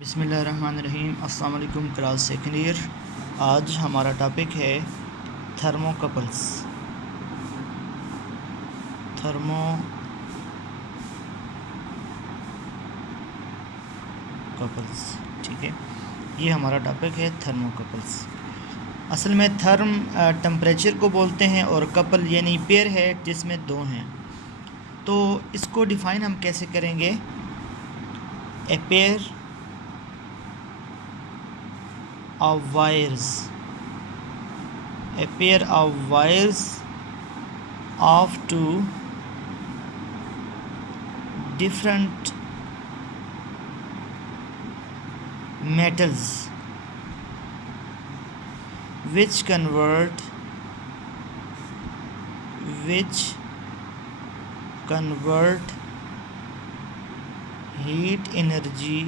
बिस्मिल्लाहिर्रहमानिर्रहीम। अस्सलाम वालेकुम क्लास सेकंड ईयर। आज हमारा टॉपिक है थर्मोकपल्स। थर्मोकपल्स, ठीक है, ये हमारा टॉपिक है थर्मोकपल्स। असल में थर्म टेम्परेचर को बोलते हैं और कपल यानी पेयर है जिसमें दो हैं। तो इसको डिफ़ाइन हम कैसे करेंगे? A pair of wires, a pair of wires of two different metals which convert heat energy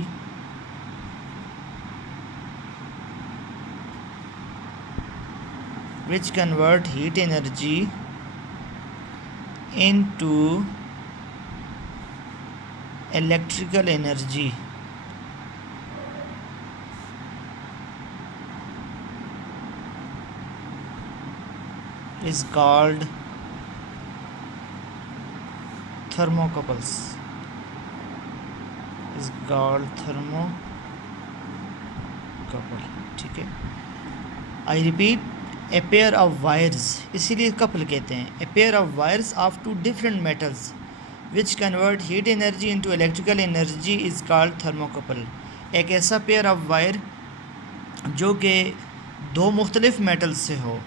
into electrical energy is called thermocouples. ठीक है, I repeat, a pair of wires, इसीलिए कपल कहते हैं। A pair of wires of two different metals which convert heat energy into electrical energy is called thermocouple. एक ऐसा pair of wire जो कि दो मुख्तलिफ मेटल्स से हो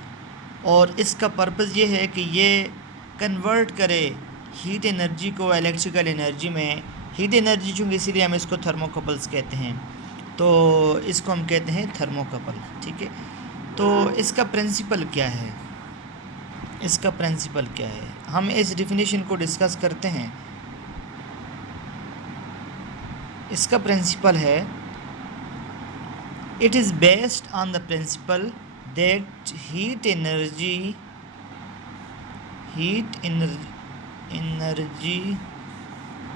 और इसका पर्पज़ ये है कि ये कन्वर्ट करे हीट एनर्जी को इलेक्ट्रिकल एनर्जी में। हीट एनर्जी चूँकि इसीलिए हम इसको थर्मोकपल्स कहते हैं, तो इसको हम कहते हैं थर्मोकपल। ठीक है, तो इसका प्रिंसिपल क्या है? हम इस डिफिनीशन को डिस्कस करते हैं। इसका प्रिंसिपल है, it is based on the principal that heat energy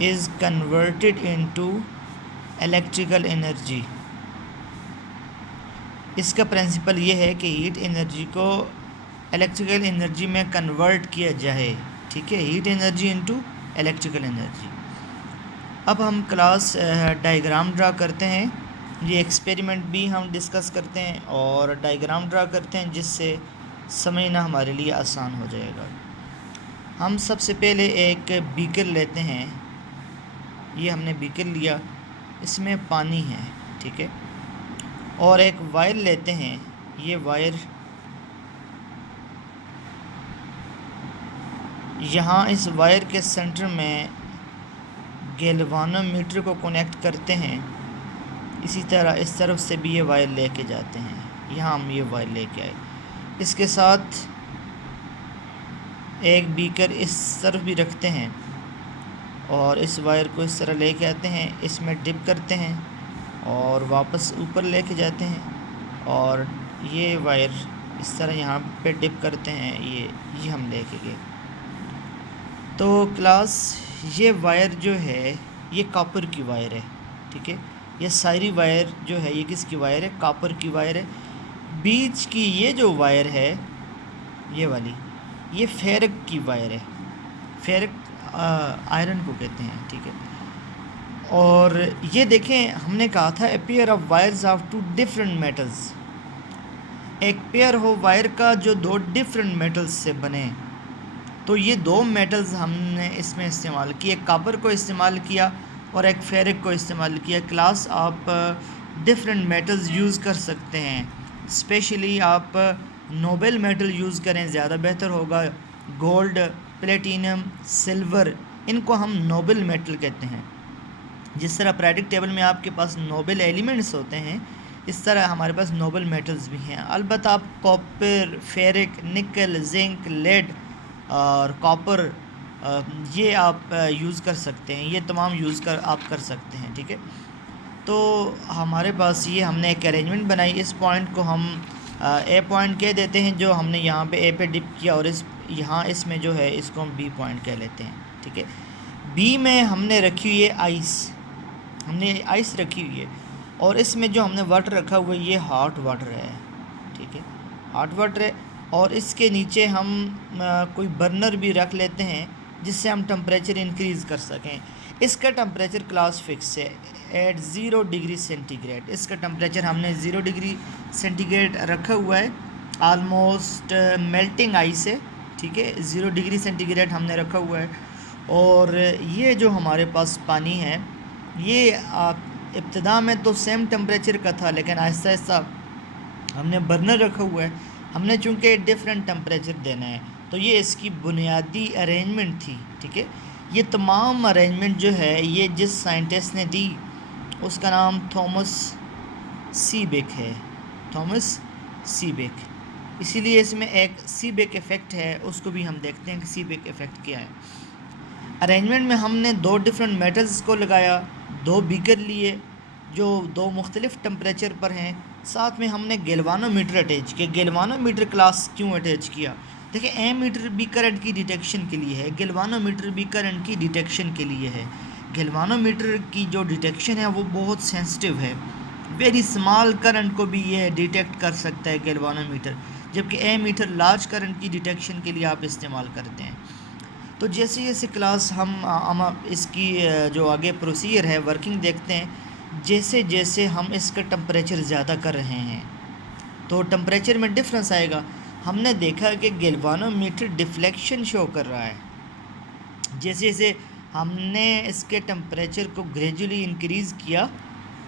is converted into electrical energy. इसका प्रिंसिपल ये है कि हीट एनर्जी को इलेक्ट्रिकल एनर्जी में कन्वर्ट किया जाए। ठीक है, heat energy into electrical energy. अब हम क्लास डायग्राम ड्रा करते हैं। ये एक्सपेरिमेंट भी हम डिस्कस करते हैं और डायग्राम ड्रा करते हैं जिससे समझना हमारे लिए आसान हो जाएगा। हम सबसे पहले एक बीकर लेते हैं। ये हमने बीकर लिया, इसमें पानी है। ठीक है, और एक वायर लेते हैं। ये वायर यहाँ इस वायर के सेंटर में गैल्वानोमीटर को कनेक्ट करते हैं। इसी तरह इस तरफ से भी ये वायर लेके जाते हैं। यहाँ हम ये वायर लेके आए। इसके साथ एक बीकर इस तरफ भी रखते हैं और इस वायर को इस तरह लेके आते हैं, इसमें डिप करते हैं और वापस ऊपर लेके जाते हैं और ये वायर इस तरह यहाँ पे डिप करते हैं। ये हम लेके गए। तो क्लास, ये वायर जो है ये कॉपर की वायर है। ठीक है, ये सारी वायर जो है ये किसकी वायर है? कॉपर की वायर है। बीच की ये जो वायर है, ये वाली, ये फेरक की वायर है। फेरक आयरन को कहते हैं। ठीक है, और ये देखें, हमने कहा था a pair of wires of two different metals. एक पेयर हो वायर का जो दो डिफरेंट मेटल्स से बने। तो ये दो मेटल्स हमने इसमें इस्तेमाल किए, कॉपर को इस्तेमाल किया और एक फेरिक को इस्तेमाल किया। क्लास, आप डिफरेंट मेटल्स यूज़ कर सकते हैं। स्पेशली आप नोबल मेटल यूज़ करें, ज़्यादा बेहतर होगा। गोल्ड, प्लेटिनम, सिल्वर, इनको हम नोबल मेटल कहते हैं। जिस तरह पीरियोडिक टेबल में आपके पास नोबल एलिमेंट्स होते हैं, इस तरह हमारे पास नोबल मेटल्स भी हैं। अलबत्ता आप कॉपर, फेरिक, निकल, जिंक, लेड और कॉपर, ये आप यूज़ कर सकते हैं। ये तमाम आप कर सकते हैं। ठीक है, तो हमारे पास ये हमने एक अरेंजमेंट बनाई। इस पॉइंट को हम ए पॉइंट कह देते हैं, जो हमने यहाँ पे ए पे डिप किया, और यहाँ इसमें जो है इसको हम बी पॉइंट कह लेते हैं। ठीक है, बी में हमने रखी हुई है आइस, हमने आइस रखी हुई है। और इसमें जो हमने वाटर रखा हुआ है ये हॉट वाटर है, ठीक है, हॉट वाटर है। और इसके नीचे हम कोई बर्नर भी रख लेते हैं जिससे हम टेम्परेचर इंक्रीज़ कर सकें। इसका टेम्परेचर क्लास फिक्स है एट 0 डिग्री सेंटीग्रेड। इसका टेम्परेचर हमने 0 डिग्री सेंटीग्रेड रखा हुआ है, आलमोस्ट मेल्टिंग आइस है, ठीक है, 0 डिग्री सेंटीग्रेड हमने रखा हुआ है। और ये जो हमारे पास पानी है ये इब्तिदा में तो सेम टेम्परेचर का था, लेकिन आहिस्ता आहिस्ता हमने बर्नर रखा हुआ है, हमने चूँकि डिफरेंट टेम्परेचर देना है, तो ये इसकी बुनियादी अरेंजमेंट थी, ठीक है। ये तमाम अरेंजमेंट जो है ये जिस साइंटिस्ट ने दी उसका नाम थॉमस सीबेक है, थॉमस सीबेक। इसीलिए इसमें एक सीबेक इफ़ेक्ट है, उसको भी हम देखते हैं कि सीबेक इफ़ेक्ट क्या है। अरेंजमेंट में हमने 2 डिफरेंट मेटल्स को लगाया, 2 बीकर लिए जो 2 मुख्तलिफ़ टेम्परेचर पर हैं। साथ में हमने गैल्वानोमीटर अटैच किया। गैल्वानोमीटर क्लास क्यों अटैच किया? देखिए, एमीटर भी करंट की डिटेक्शन के लिए है, गैल्वानोमीटर भी करंट की डिटेक्शन के लिए है। गैल्वानोमीटर की जो डिटेक्शन है वो बहुत सेंसिटिव है, वेरी स्मॉल करंट को भी ये डिटेक्ट कर सकता है गैल्वानोमीटर, जबकि एमीटर लार्ज करंट की डिटेक्शन के लिए आप इस्तेमाल करते हैं। तो जैसे जैसे क्लास हम इसकी जो आगे प्रोसीजर है वर्किंग देखते हैं, जैसे जैसे हम इसका टेम्परेचर ज़्यादा कर रहे हैं तो टेम्परेचर में डिफरेंस आएगा। हमने देखा कि गैल्वानोमीटर डिफ्लेक्शन शो कर रहा है। जैसे जैसे हमने इसके टेम्परेचर को ग्रेजुअली इंक्रीज़ किया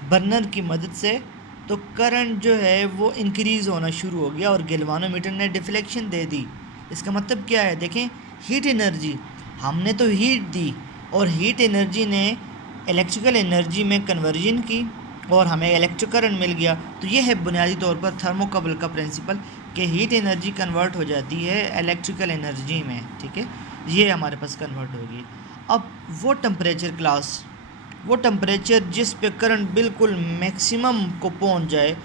बर्नर की मदद से, तो करंट जो है वो इंक्रीज़ होना शुरू हो गया और गैल्वानोमीटर ने डिफ्लेक्शन दे दी। इसका मतलब क्या है? देखें, हीट एनर्जी हमने तो हीट दी और हीट एनर्जी ने इलेक्ट्रिकल एनर्जी में कन्वर्जन की और हमें इलेक्ट्रिक करंट मिल गया। तो ये है बुनियादी तौर पर थर्मोकपल का प्रिंसिपल कि हीट एनर्जी कन्वर्ट हो जाती है इलेक्ट्रिकल एनर्जी में, ठीक है, ये हमारे पास कन्वर्ट होगी। अब वो टेम्परेचर क्लास, वो टेम्परेचर जिस पे करंट बिल्कुल मैक्सिमम को पहुंच जाए,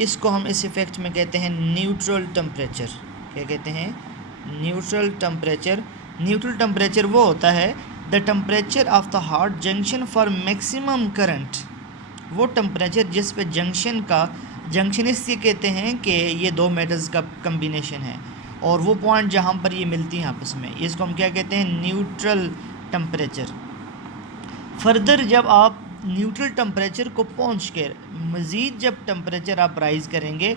इसको हम इस इफ़ेक्ट में कहते हैं न्यूट्रल टेम्परेचर। क्या कहते हैं? Neutral temperature. न्यूट्रल टेम्परेचर वो होता है the temperature of the hot junction for maximum current. वो टेम्परेचर जिस पे जंक्शन इसलिए कहते हैं कि ये 2 मेटल्स का कम्बिनेशन है और वो पॉइंट जहाँ पर ये मिलती हैं आपस में, इसको हम क्या कहते हैं? Neutral temperature. फर्दर जब आप न्यूट्रल टेम्परेचर को पहुँच कर मज़ीद जब टेम्परेचर आप राइज़ करेंगे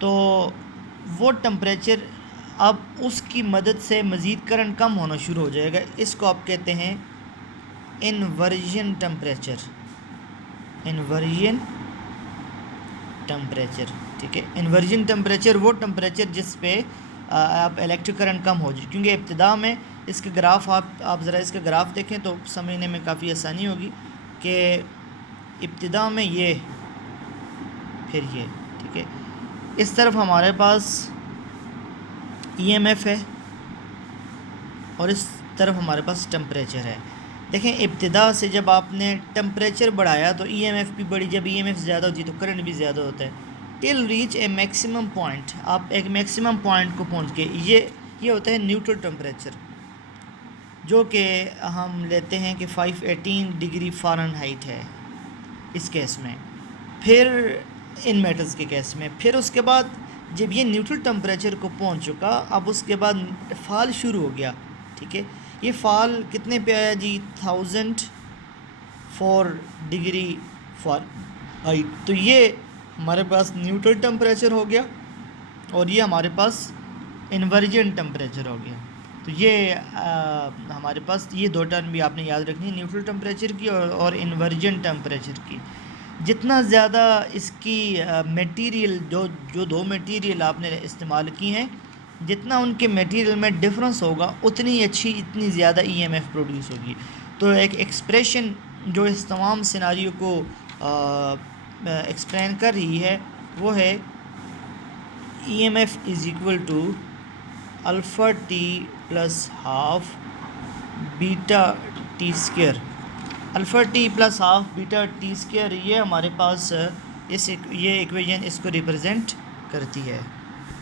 तो वो टेम्परेचर अब उसकी मदद से मज़ीद करंट कम होना शुरू हो जाएगा। इसको आप कहते हैं इन्वर्जन टेम्परेचर। इन्वर्जन टेम्परेचर, ठीक है। इन्वर्जन टेम्परेचर वो टेम्परेचर जिस पे आप इलेक्ट्रिक करंट कम हो जाए, क्योंकि इब्तिदा में इसके ग्राफ आप ज़रा इसका ग्राफ देखें तो समझने में काफ़ी आसानी होगी कि इब्तिदा में ये, फिर ये, ठीक है। इस तरफ हमारे पास EMF है और इस तरफ हमारे पास टेम्परेचर है। देखें, इब्तिदा से जब आपने टेम्परेचर बढ़ाया तो EMF भी बढ़ी, जब EMF ज़्यादा होती है तो करंट भी ज़्यादा होता है। Till reach a maximum point, आप एक मैक्सिमम पॉइंट को पहुंच के, ये होता है न्यूट्रल टेम्परेचर, जो कि हम लेते हैं कि 518 डिग्री फ़ारेनहाइट है इस केस में, फिर इन मेटल्स के केस में। फिर उसके बाद जब ये न्यूट्रल टेम्परेचर को पहुंच चुका, अब उसके बाद फॉल शुरू हो गया, ठीक है। ये फॉल कितने पे आया जी? 1004 डिग्री फ़ारेनहाइट। तो ये हमारे पास न्यूट्रल टेम्परेचर हो गया और ये हमारे पास इन्वर्जन टेम्परेचर हो गया। तो ये हमारे पास ये 2 टर्म भी आपने याद रखनी है, न्यूट्रल टेम्परेचर की और इन्वर्जन टेम्परेचर की। जितना ज़्यादा इसकी मटेरियल जो 2 मटेरियल आपने इस्तेमाल की हैं, जितना उनके मटेरियल में डिफरेंस होगा उतनी अच्छी, इतनी ज़्यादा EMF प्रोड्यूस होगी। तो एक एक्सप्रेशन जो इस तमाम सिनारियो को एक्सप्लेन कर रही है वो है EMF is equal to alpha T plus half beta T square. Alpha T plus half beta T square, ये हमारे पास ये इक्वेशन इसको रिप्रेजेंट करती है।